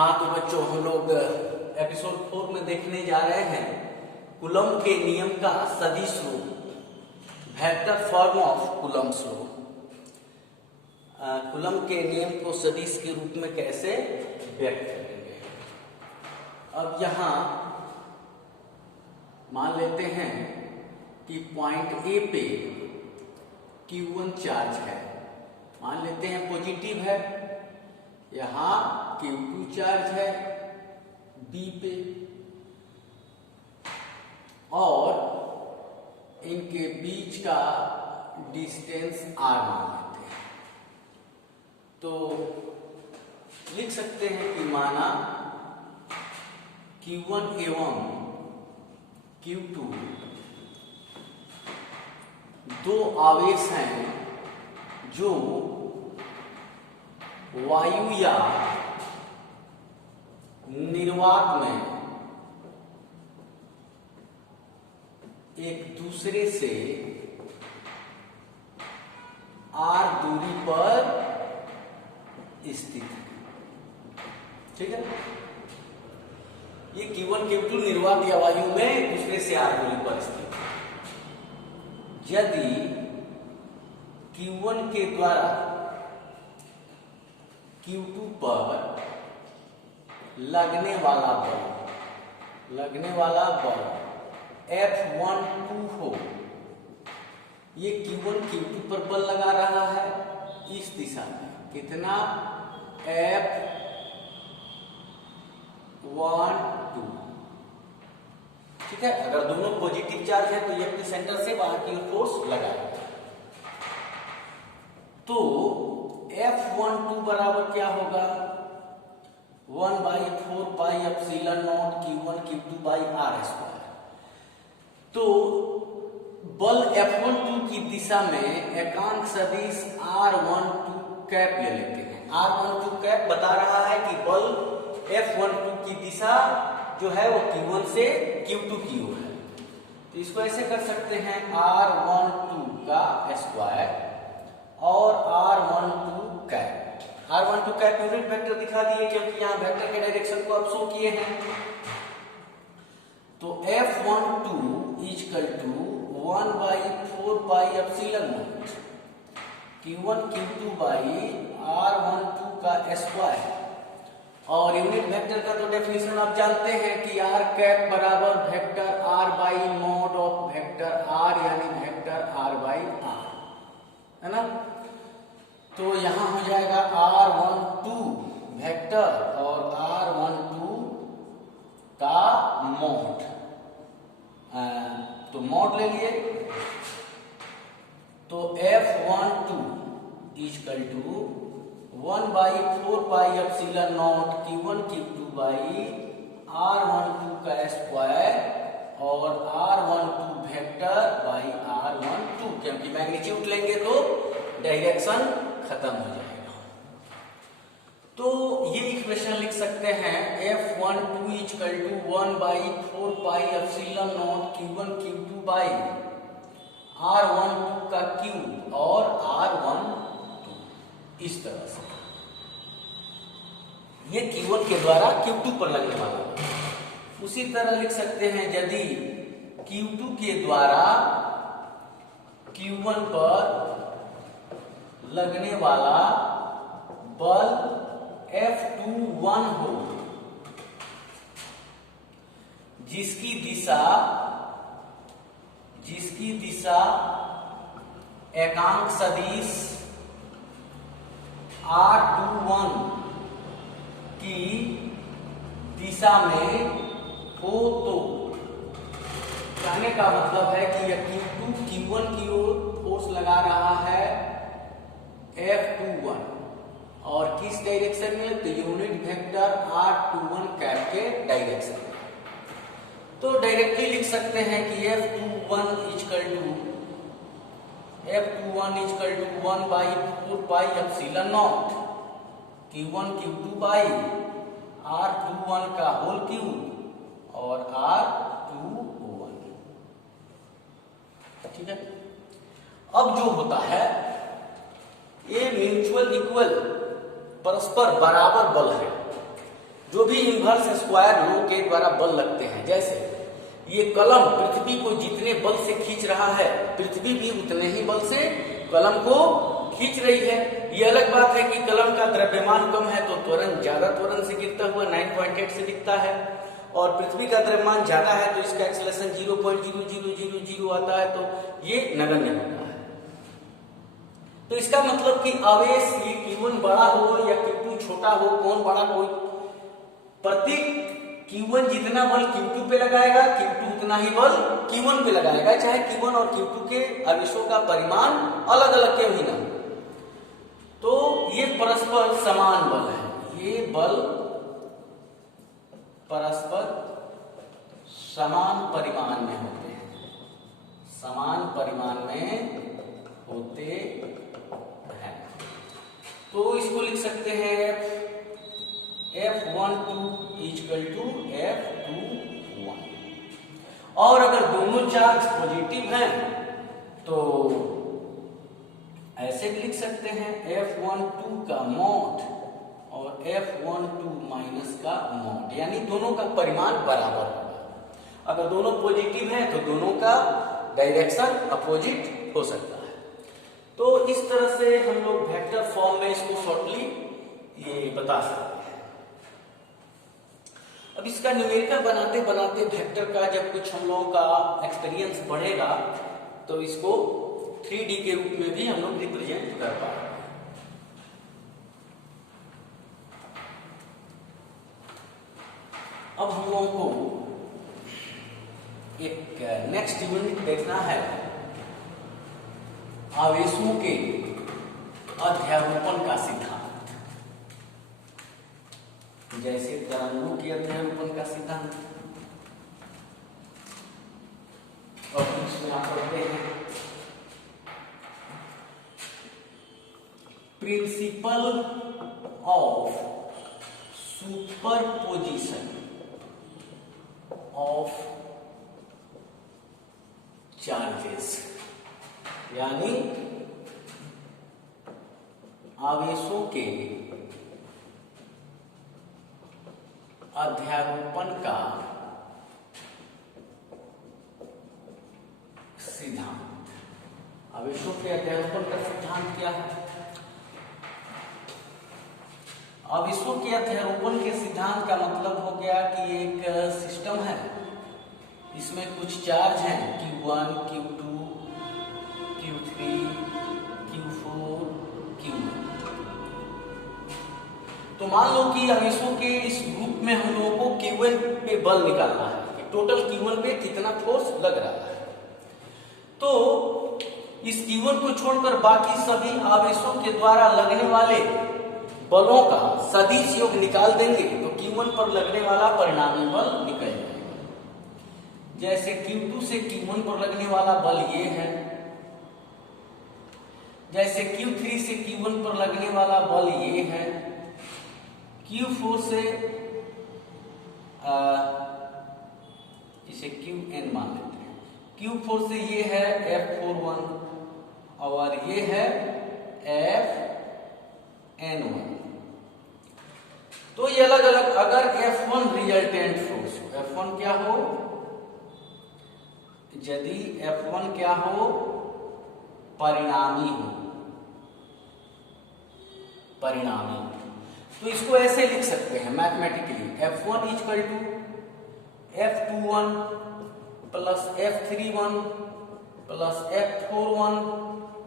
हाँ तो बच्चों, हम लोग एपिसोड 4 में देखने जा रहे हैं कूलम्ब के नियम का सदिश रूप, vector form of Coulomb's law. Coulomb के नियम को सदिश के रूप में कैसे व्यक्त करेंगे। अब यहाँ मान लेते हैं कि पॉइंट ए पे Q1 चार्ज है, मान लेते हैं पॉजिटिव है। यहाँ Q2 चार्ज है बी पे, और इनके बीच का डिस्टेंस R मान लेते हैं। तो लिख सकते हैं कि माना Q1 एवं Q2 दो आवेश हैं जो वायु या निर्वात में एक दूसरे से r दूरी पर स्थित है। ठीक है, ये Q1 Q2 निर्वात या वायु में एक दूसरे से r दूरी पर स्थित है। यदि Q1 के द्वारा Q2 पर लगने वाला बल F12 हो, ये Q1 Q2 पर बल लगा रहा है इस दिशा में, कितना F12। ठीक है, अगर दोनों पॉजिटिव चार्ज है तो ये अपने सेंटर से बाहर की ओर फोर्स लगाएगा। तो F12 बराबर क्या होगा, 1/4 pi epsilon not Q1 Q2 by R square. तो बल F12 की दिशा में एकांक सदिश R12 कैप ले लेते हैं। R12 कैप बता रहा है कि बल F12 की दिशा जो है वो Q1 से Q2 की ओर है। तो इसको ऐसे कर सकते हैं, R12 का स्क्वायर और R12 cap. R12 cap unit vector दिखा दिए क्योंकि यहाँ वेक्टर के डायरेक्शन को अब शो किए हैं। तो F12 equal to 1/4 pi epsilon not Q1 Q2 by R12 का स्क्वायर। और यूनिट वेक्टर का तो डेफिनेशन आप जानते हैं कि R कैप बराबर vector R by mod of vector R, यानी वेक्टर R बाई R, है ना। तो यहाँ हो जाएगा R12 वेक्टर और R12 का मॉड, तो मॉड ले लिए। तो F12 equal to 1/4 pi epsilon not Q1 Q2 by R12 का स्क्वायर और R12 वेक्टर बाई R12, क्योंकि मैग्नीट्यूड लेंगे तो डायरेक्शन खत्म हो जाएगा। तो ये इक्वेशन लिख सकते हैं, F12 equal to 1/4 pi epsilon not Q1 Q2 by R12 का क्यूब और R12, इस तरह से। ये Q1 के द्वारा Q2 पर लगने वाला है। उसी तरह लिख सकते हैं, यदि Q2 के द्वारा Q1 पर लगने वाला बल F21 हो, जिसकी दिशा एकांक सदिश R21 की दिशा में हो, तो कहने का मतलब है कि यह Q2 Q1 की ओर फोर्स लगा रहा है F21, और किस डायरेक्शन में, तो यूनिट वेक्टर R21 कैप के डायरेक्शन में। तो डायरेक्टली लिख सकते हैं कि F21 equal to 1/4 pi epsilon not Q1 Q2 by R21 का होल क्यूब और R21। ठीक है, अब जो होता है ये म्यूचुअल इक्वल परस्पर बराबर बल है। जो भी इन्वर्स स्क्वायर लॉ के द्वारा बल लगते हैं, जैसे ये कलम पृथ्वी को जितने बल से खींच रहा है, पृथ्वी भी उतने ही बल से कलम को खींच रही है। ये अलग बात है कि कलम का द्रव्यमान कम है तो त्वरण ज्यादा त्वरण से गिरता हुआ 9.8 से दिखता है, और पृथ्वी का द्रव्यमान ज्यादा है तो इसका एक्सेलरेशन 0.0000 आता है, तो ये नगण्य होता है। तो इसका मतलब कि आवेश ये Q1 बड़ा हो या Q2 छोटा हो, कौन बड़ा, कोई प्रतीक Q1 जितना बल Q2 पे लगाएगा, Q2 उतना ही बल Q1 पे लगाएगा, चाहे Q1 और Q2 के आवेशों का परिमाण अलग अलग क्यों ही ना। तो ये परस्पर समान बल है, ये बल परस्पर समान परिमाण में होते हैं, समान परिमाण में होते हैं। तो इसको लिख सकते हैं F12 इक्वल टू F21, और अगर दोनों चार्ज पॉजिटिव हैं तो ऐसे भी लिख सकते हैं F12 का मॉड और F12 माइनस का मॉड, यानी दोनों का परिमाण बराबर होगा। अगर दोनों पॉजिटिव हैं तो दोनों का डायरेक्शन अपोजिट हो सकता है। तो इस तरह से हम लोग वेक्टर फॉर्म में इसको शॉर्टली ये बता सकते हैं। अब इसका न्यूमेरिकल बनाते बनाते वेक्टर का जब कुछ हम लोगों का एक्सपीरियंस बढ़ेगा तो इसको 3D के रूप में भी हम लोग रिप्रेजेंट कर पाएंगे। अब हम लोगों को एक नेक्स्ट यूनिट देखना है, आवेशों के अध्यारोपण का सिद्धांत। जैसे तरंगों के अध्यारोपण का सिद्धांत, और इसमें आप पढ़ते हैं principle of superposition of charges, यानी आवेशों के अध्यारोपण का सिद्धांत। आवेशों के अध्यारोपण का सिद्धांत क्या है? आवेशों के अध्यारोपण के सिद्धांत का मतलब हो गया कि एक सिस्टम है, इसमें कुछ चार्ज हैं Q1, Q2, Q3, Q4, Q1। तो मान लो कि आवेशों के इस ग्रुप में हम लोगों को Q1 पे बल निकालना है कि टोटल Q1 पे कितना फोर्स लग रहा है। तो इस Q1 को छोड़कर बाकी सभी आवेशों के द्वारा लगने वाले बलों का सदिश योग निकाल देंगे तो Q1 पर लगने वाला परिणामी बल निकल जाएगा। जैसे Q2 से Q1 पर लगने वाला बल ये है, जैसे Q3 से Q1 पर लगने वाला बल ये है, Q4 से इसे Qn मान लेते हैं, Q4 से ये है F41 और ये है Fn1। तो ये अलग अलग, अगर F1 रिजल्टेंट फोर्स हो, F1 क्या हो, यदि F1 क्या हो, परिणामी हो, परिणामी, तो इसको ऐसे लिख सकते हैं mathematically, F1 equal to F21 plus F31 plus F41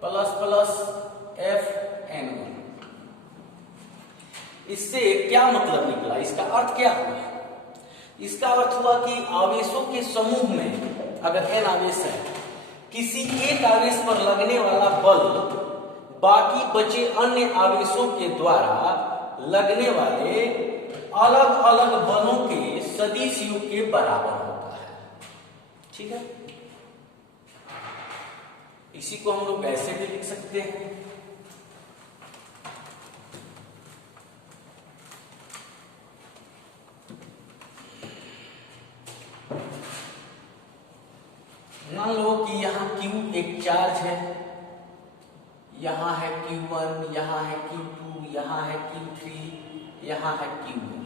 plus Fn1। इससे क्या मतलब निकला, इसका अर्थ क्या हुआ? इसका अर्थ हुआ कि आवेशों के समूह में अगर n आवेश है, किसी एक आवेश पर लगने वाला बल बाकी बचे अन्य आवेशों के द्वारा लगने वाले अलग अलग बलों के सदिश योग के बराबर होता है। ठीक है, इसी को हम लोग ऐसे भी लिख सकते हैं, मान लो कि यहाँ Q एक चार्ज है, यहाँ है Q1, यहाँ है Q2, यहाँ है Q3, यहाँ है Q1।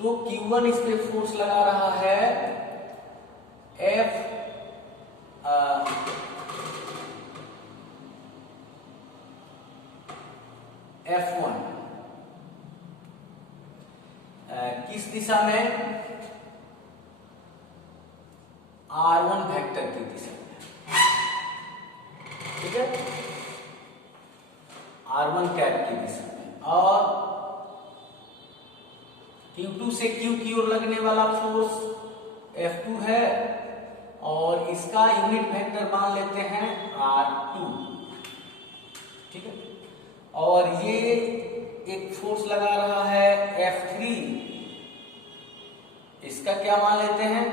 तो Q1 इस पे फोर्स लगा रहा है F1 किस दिशा में, R1 वेक्टर की दिशा में, ठीक है, R1 कैप की दिशा में। और Q2 से Q की ओर लगने वाला फोर्स F2 है और इसका यूनिट वेक्टर मान लेते हैं R2, ठीक है। और ये एक फोर्स लगा रहा है F3, इसका क्या मान लेते हैं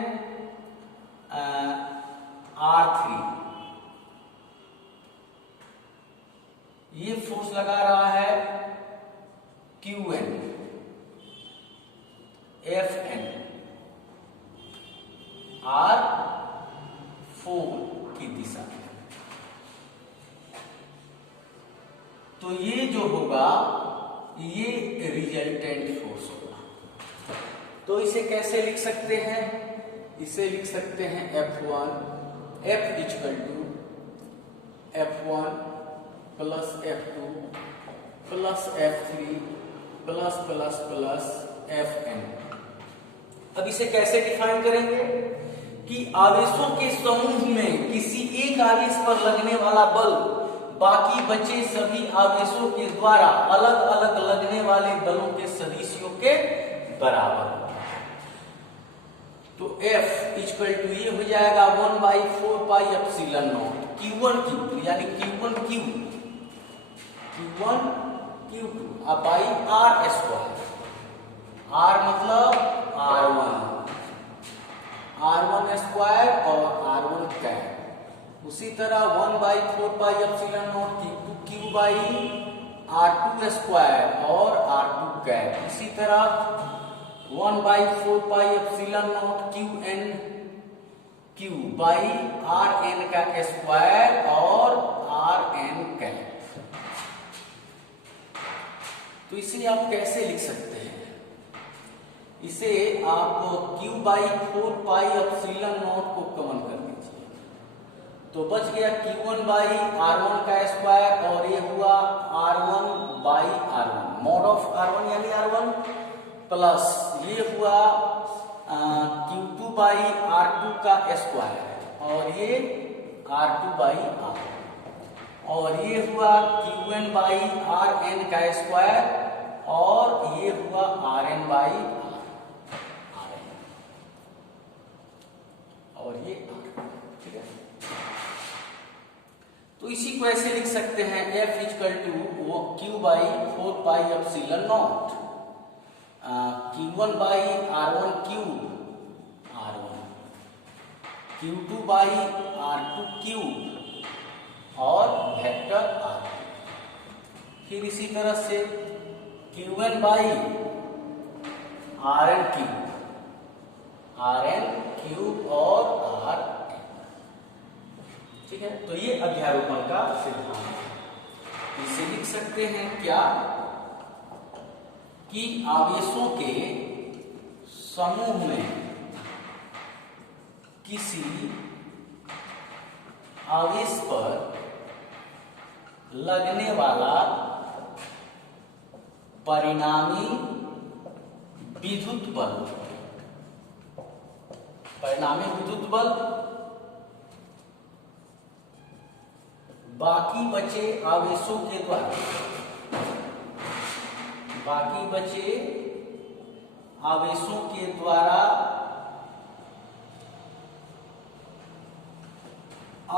R3। ये फोर्स लगा रहा है Qn, Fn, R4 की दिशा में। तो ये जो होगा ये रिजल्टेंट फोर्स होगा। तो इसे कैसे लिख सकते हैं, इसे लिख सकते हैं F1 F equal to F1 plus F2 plus F3 plus plus plus Fn। अब इसे कैसे डिफाइन करेंगे कि आवेशों के समूह में किसी एक आवेश पर लगने वाला बल बाकी बचे सभी आवेशों के द्वारा अलग अलग लगने वाले बलों के सदिशियों के बराबर। तो F इक्वल टू ये हो जाएगा 1/4 pi epsilon not Q1 Q2 यानी Q1 Q2 अब बाई R स्क्वायर। R मतलब R1 स्क्वायर और R1 कैप। उसी तरह 1/4 pi epsilon not Q by R2 square और R2 कैप। इसी तरह 1/4 pi epsilon not Q by Rn का स्क्वायर और Rn कैप। तो इसे आप कैसे लिख सकते हैं, इसे आप Q/4 पाई एप्सिलॉन नॉट को कॉमन कर दीजिए तो बच गया Q1 बाई R1 का स्क्वायर और ये हुआ R1 by R1 mod of R1 यानी R1 प्लस ये हुआ Q2 बाई R2 का स्क्वायर और ये R2 बाई R और ये हुआ Qn बाई Rn का स्क्वायर और ये हुआ Rn बाई Rn और ये ठीक है। तो इसी को ऐसे लिख सकते हैं F equal to Q by 4 pi epsilon not Q1 by R1 cube R1 Q2 by R2 cube और वेक्टर R2। फिर इसी तरह से Qn बाई Rn क्यूब और R, ठीक है। तो ये अध्यारोपण का सिद्धांत है। इसे लिख सकते हैं क्या कि आवेशों के समूह में किसी आवेश पर लगने वाला परिणामी विद्युत बल बाकी बचे आवेशों के द्वारा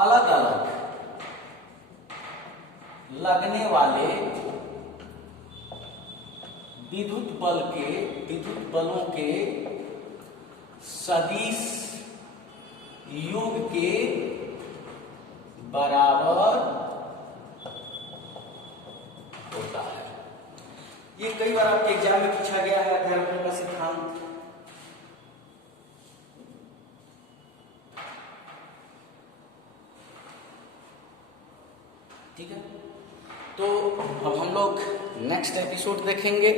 अलग अलग लगने वाले विद्युत बलों के सदिश योग के बराबर होता है। ये कई बार आपके एग्जाम में पूछा गया है अध्यारोपण का सिद्धांत। ठीक है, तो अब हम लोग नेक्स्ट एपिसोड देखेंगे।